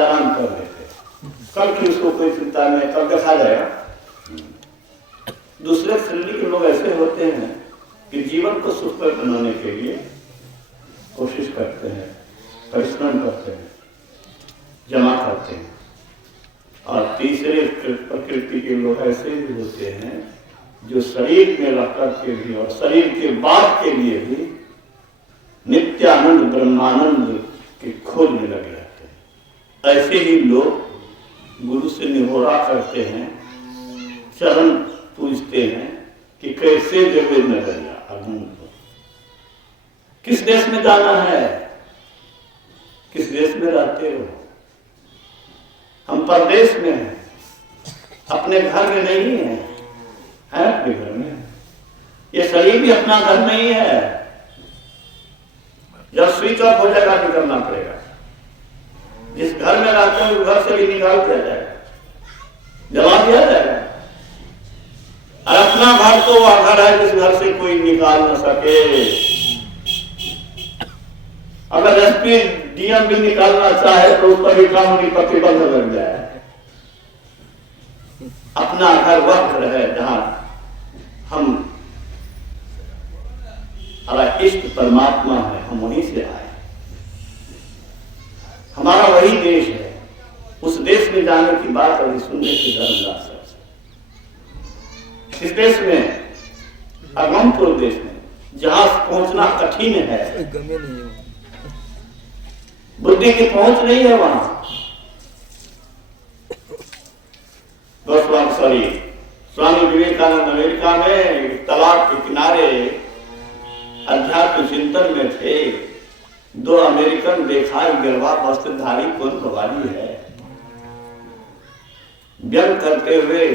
आराम कर लेते, कल की उसको कोई चिंता नहीं, कल देखा जाएगा। दूसरे श्रेणी के लोग ऐसे होते हैं कि जीवन को सुखमय बनाने के लिए कोशिश करते हैं, परिश्रम करते हैं, जमा करते हैं। और तीसरे प्रकृति के लोग ऐसे भी होते हैं जो शरीर में रह करके भी और शरीर के बाद के लिए भी नित्यानंद ब्रह्मानंद की खोज में लगे रहते हैं। ऐसे ही लोग गुरु से निहोरा करते हैं, चरण पूछते हैं कि कैसे जगह नजरिया अगुण को, किस देश में जाना है, किस देश में रहते हो। हम परदेश में हैं, अपने घर में नहीं है, अपने घर में। ये शरीर भी अपना घर नहीं है, जब स्विच ऑफ हो जाएगा तो करना पड़ेगा। जिस घर में रहते हैं उस घर से भी निकाल दिया जाएगा, जला दिया जाएगा। और अपना घर तो वह घर है जिस घर से कोई निकाल न सके। अगर एसपी डीएम भी निकालना चाहे तो उस पर भी कानूनी प्रतिबंध लग जाए। अपना घर वह घर है जहां हम, हमारा इष्ट परमात्मा है, हम वहीं से आए, हमारा वही देश है। उस देश में जाने की बात अभी सुनने की धर्मदास है। इस देश में, अगमपुर देश में, जहां पहुंचना कठिन है, बुद्धि की पहुंच नहीं है वहां। स्वामी विवेकानंद अमेरिका में तालाब के किनारे अध्यात्म चिंतन में थे। दो अमेरिकन देखा गरबा वस्त्रधारी कौन भवानी है, व्यंग करते हुए,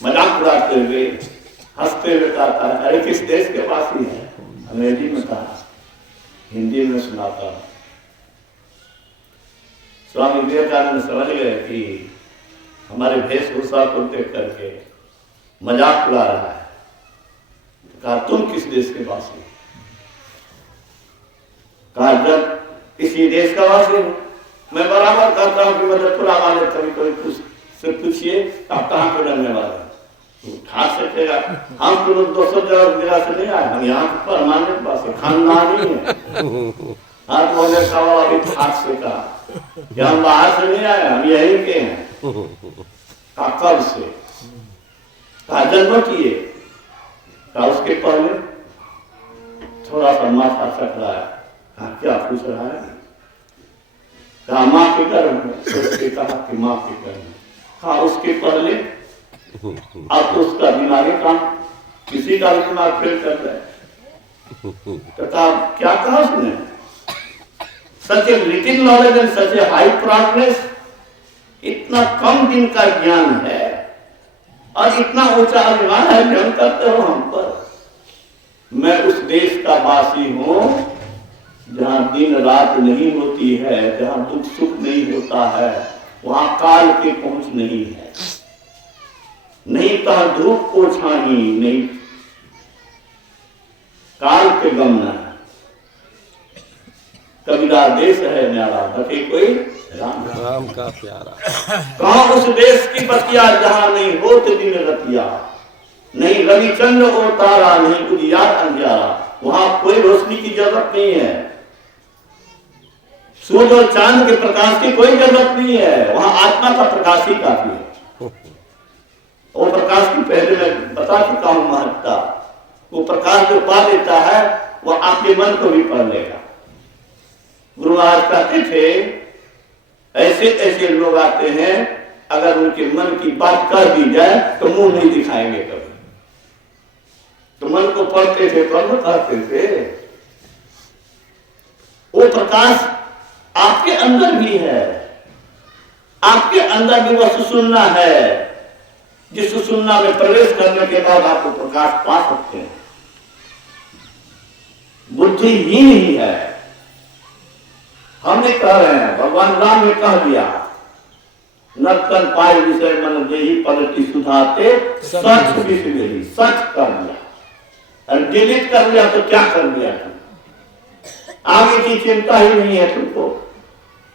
मजाक उड़ाते हुए, हंसते हुए कहता है, अरे किस देश के वासी है। अंग्रेजी में कहा, हिंदी में सुनाता। स्वामी विवेकानंद समझ गए कि हमारे वेशभूषा को देख करके मजाक उड़ा रहा है। तो कहा, तुम किस देश के वासी? कहा, जब इसी देश का वासी हूं। मैं बराबर कहता हूं कि मधेपुरा वाले कभी कभी से पूछिए आप कहाँ के रहने वाले? ठाक सकेगा, हम तो 200 जगह से नहीं आए, हम यहाँ के परमानेंट वासी, खानदानी है। हाथ बोले का वाला भी ठाक से कहा, हम बाहर से नहीं आए, हम यहीं के हैं। कब से? कहा, जन्म किए। कहा, उसके पहले थोड़ा सा माथा चक रहा है। कहा, क्या पूछ रहा है? कहा, माँ के गर्भ में। उसके कहा कि माँ के गर्भ में। कहा, उसके पहले? अब तो उसका दिमागी काम, किसी का भी दिमाग फेल कर रहा है। तो कहा, क्या कहा उसने? Such a little knowledge and such a high progress. इतना कम दिन का ज्ञान है और इतना ऊंचा अभिमान है, ज्ञान करते हो हम पर। मैं उस देश का वासी हूं जहां दिन रात नहीं होती है, जहां दुख सुख नहीं होता है, वहां काल की पहुंच नहीं है। नहीं कहा धूप को छानी, नहीं काल के गमना। कबीरा देश है न्यारा, बटे कोई राम राम का प्यारा। कहा उस देश की बतिया जहां नहीं होत दिन रतिया, नहीं रविचंद्र और तारा, नहीं उजियार अंधियारा। वहां कोई रोशनी की जरूरत नहीं है, सूर्य और चांद के प्रकाश की कोई जरूरत नहीं है। वहां आत्मा का प्रकाश ही काफी है। वो प्रकाश की पहले मैं बता चुका हूं महत्ता। वो प्रकाश जो पा लेता है वो आपके मन को भी पढ़ लेगा। गुरु महाराज कहते थे, ऐसे ऐसे लोग आते हैं, अगर उनके मन की बात कर दी जाए तो मुंह नहीं दिखाएंगे कभी। तो मन को पढ़ते थे, कर्म करते थे। वो प्रकाश आपके अंदर भी है, आपके अंदर भी वह सुसुन्ना है, जिस सुसुन्ना में प्रवेश करने के बाद आपको प्रकाश पा सकते हैं। बुद्धिहीन ही है। हमने कह रहे हैं, भगवान राम ने कह दिया, नर्तन पाए विषय मन देही पलटी सुधाते सच विषय, सच कर दिया। और डिलीट कर दिया तो क्या कर दिया तुम? आगे की चिंता ही नहीं है तुमको।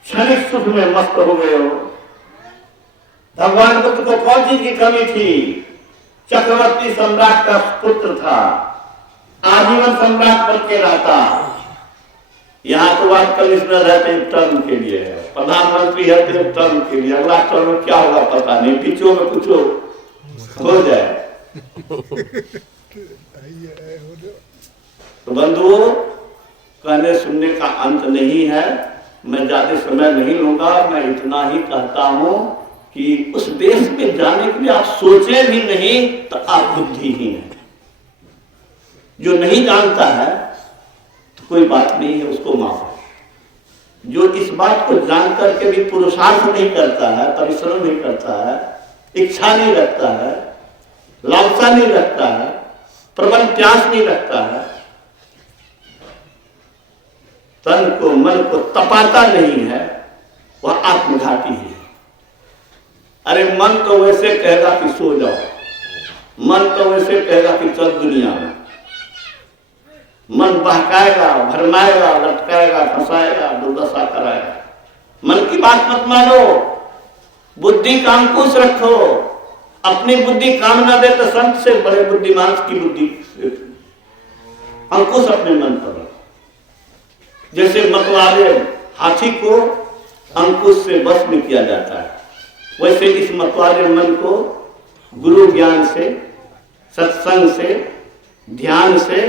क्षणिक सुख में मस्त हो गए हो। भगवान बुद्ध को कौन चीज की कमी थी? चक्रवर्ती सम्राट का पुत्र था, आजीवन सम्राट बन के रहता। यहाँ तो बात कमिश्नर रहते हैं टर्म के लिए, प्रधानमंत्री है तो टर्म के लिए, अगला टर्म में क्या होगा पता नहीं, बीचों में कुछ हो जाए। तो बंधुओं, कहने सुनने का अंत नहीं है, मैं ज्यादा समय नहीं लूंगा। मैं इतना ही कहता हूं कि उस देश में जाने के लिए आप सोचे भी नहीं तो आप बुद्धिहीन हैं। जो नहीं जानता है तो कोई बात नहीं है, उसको माफ है। जो इस बात को जान करके भी पुरुषार्थ नहीं करता है, परिश्रम नहीं करता है, इच्छा नहीं रखता है, लालसा नहीं रखता है, प्रबल प्यास नहीं रखता है, तन को मन को तपाता नहीं है, वह आत्मघाती है। अरे मन तो वैसे कहेगा कि सो जाओ, मन तो वैसे कहेगा कि चल दुनिया में, मन बहकाएगा, भरमाएगा, लटकाएगा, फंसाएगा, दुर्दशा कराएगा। मन की बात मत मानो, बुद्धि का अंकुश रखो। अपनी बुद्धि काम ना दे तो संत से बड़े बुद्धिमान की बुद्धि अंकुश अपने मन पर रखो। जैसे मतवाले हाथी को अंकुश से वश में किया जाता है, वैसे इस मतवाले मन को गुरु ज्ञान से, सत्संग से, ध्यान से,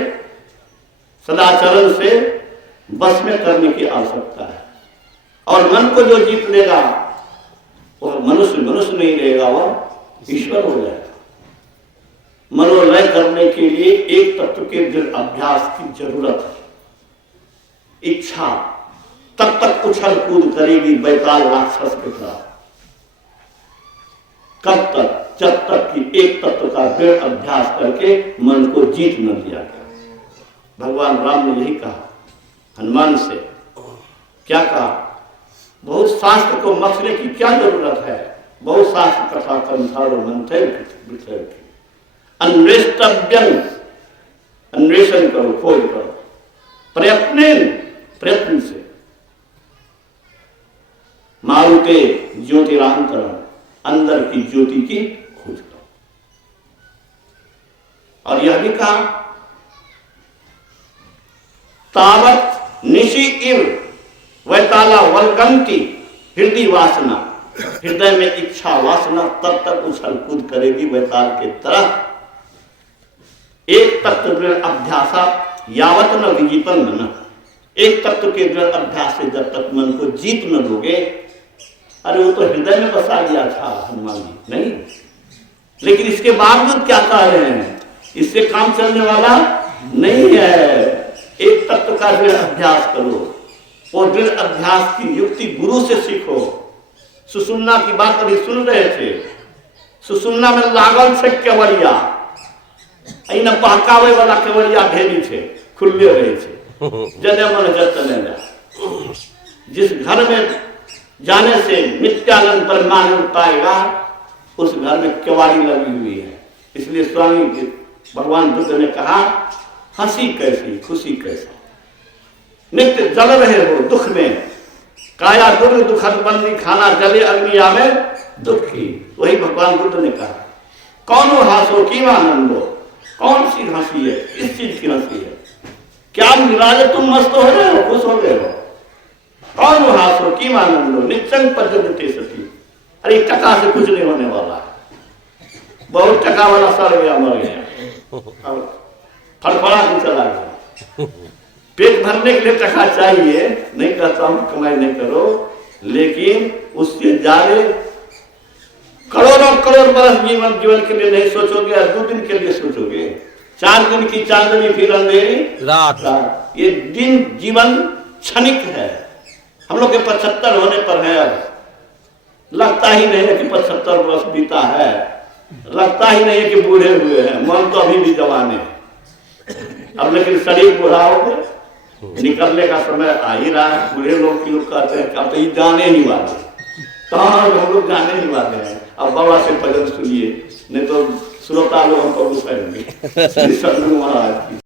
सदाचरण से बस में करने की आवश्यकता है। और मन को जो जीत लेगा वह मनुष्य नहीं रहेगा, वह ईश्वर हो जाएगा। मनोलय करने के लिए एक तत्व के दृढ़ अभ्यास की जरूरत है। इच्छा तब तक उछल कूद करेगी बैताल राक्षस की तरह, कब तक? जब तक कि एक तत्व का दृढ़ अभ्यास करके मन को जीत न लिया गया। भगवान राम ने यही कहा हनुमान से। क्या कहा? बहुत शास्त्र को मसने की क्या जरूरत है, बहुत शास्त्र कथा कंसार मंथे अन्वेष्टव्यं, अन्वेषण करो, खोज करो, प्रयत्न से मारुते ज्योतिरांतरम, अंदर की ज्योति की खोज करो। और यह भी कहा तावत निशि इव वैताला वलगंती हृदय वासना, हृदय में इच्छा वासना तब तक उछल कूद करेगी वैताल के तरह। एक तत्व दृढ़ अभ्यासा यावत न विजीतन मन, एक तत्व के दृढ़ अभ्यास से जब तक मन को जीत न लोगे। अरे वो तो हृदय में बसा दिया था हनुमान जी, नहीं? लेकिन इसके बावजूद क्या कह रहे हैं? इससे काम चलने वाला नहीं है। एक तत्व का दृढ़ अभ्यास करो, वो दृढ़ अभ्यास की युक्ति गुरु से सीखो। सुसुम्ना की बात अभी सुन रहे थे, सुसुम्ना में लागल से केवड़िया, अइना बहकावे वाला केवड़िया ढेरी थे, खुले रहे थे, जने मन जतने जा। जिस घर में जाने से नित्यानंद परमानंद पाएगा, उस घर में केवाड़ी लगी हुई है। इसलिए स्वामी भगवान बुद्ध ने कहा हंसी कैसी खुशी कैसी, नित्य जल रहे हो दुख में, काया दुर्ग दुखद बंदी खाना जले अग्नि में दुख की। वही भगवान बुद्ध ने कहा कौन हासो की आनंदो, कौन सी हंसी है, किस चीज की हंसी है? क्या मिराज तुम मस्त हो रहे हो, खुश हो गए हो? कौन हासो की आनंदो निचंग पद्धति सती। अरे टका से कुछ नहीं होने वाला, बहुत टका वाला सड़ गया, मर गया, फड़फड़ा के चला गया। पेट भरने के लिए टका चाहिए, नहीं कहता हूं कमाई नहीं करो, लेकिन उससे ज्यादा करोड़ों करोड़ बरस जीवन के लिए नहीं सोचोगे, 2 दिन के लिए सोचोगे। 4 दिन की चांदनी फिर अंधेरी रात। ये दिन जीवन क्षणिक है। हम लोग के 75 होने पर है, लगता ही नहीं है कि 75 वर्ष बीता है, लगता ही नहीं है कि बूढ़े हुए हैं, मन तो अभी भी जवान है। अब लेकिन शरीर बूढ़ा हो गया, निकलने का समय आ ही रहा है। बूढ़े लोग की लोग कहते हैं अब तो ये जाने ही वाले, कहाँ हम लोग जाने ही वाले हैं। अब बाबा से भजन सुनिए, नहीं तो श्रोता लोग हमको गुस्सा होंगे।